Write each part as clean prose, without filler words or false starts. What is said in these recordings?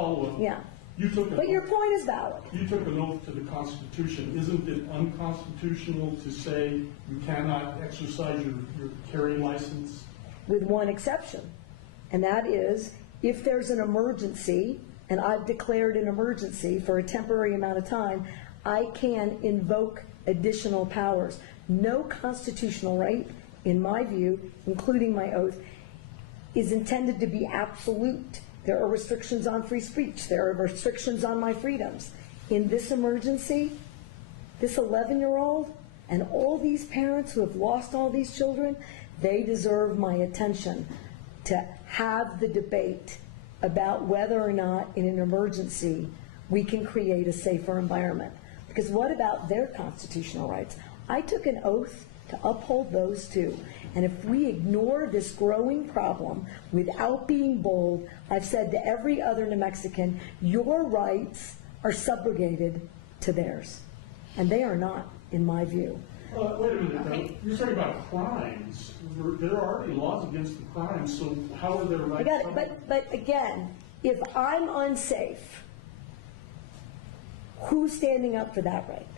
follow-up. Yeah. But your point is valid. You took an oath to the Constitution. Isn't it unconstitutional to say you cannot exercise your carrying license? With one exception, and that is if there's an emergency, and I've declared an emergency for a temporary amount of time, I can invoke additional powers. No constitutional right, in my view, including my oath, is intended to be absolute. There are restrictions on free speech. There are restrictions on my freedoms. In this emergency, this 11-year-old and all these parents who have lost all these children, they deserve my attention to have the debate about whether or not in an emergency we can create a safer environment. Because what about their constitutional rights? I took an oath to uphold those too. And if we ignore this growing problem without being bold, I've said to every other New Mexican, your rights are subrogated to theirs. And they are not, in my view. Wait a minute. Okay. You're talking about crimes. There are already laws against the crimes, so how are their rights? I got it. But again, if I'm unsafe, who's standing up for that right?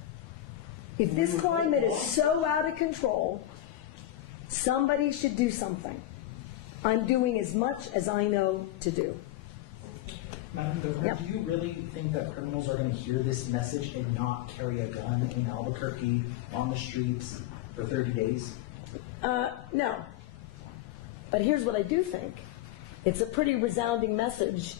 If this climate is so out of control, somebody should do something. I'm doing as much as I know to do. Madam Governor, do you really think that criminals are going to hear this message and not carry a gun in Albuquerque on the streets for 30 days? No. But here's what I do think. It's a pretty resounding message